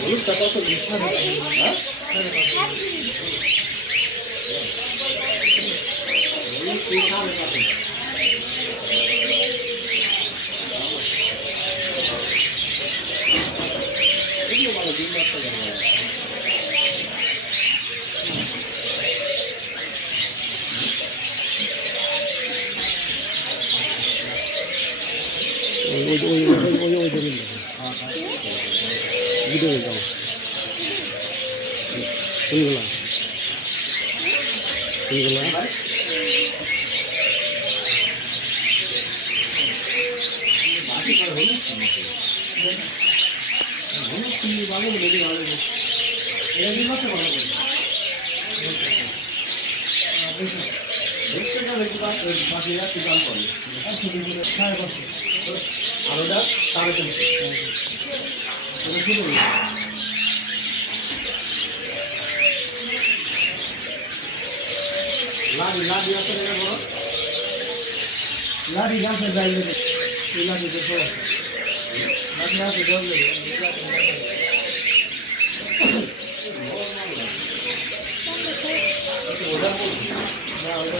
হলুদটা কত মিঠা হ্যাঁ লাড়ি গাছে যাইলে লাড়ি দেখো লাড়ি গাছে যাইলে ওটা না ওটা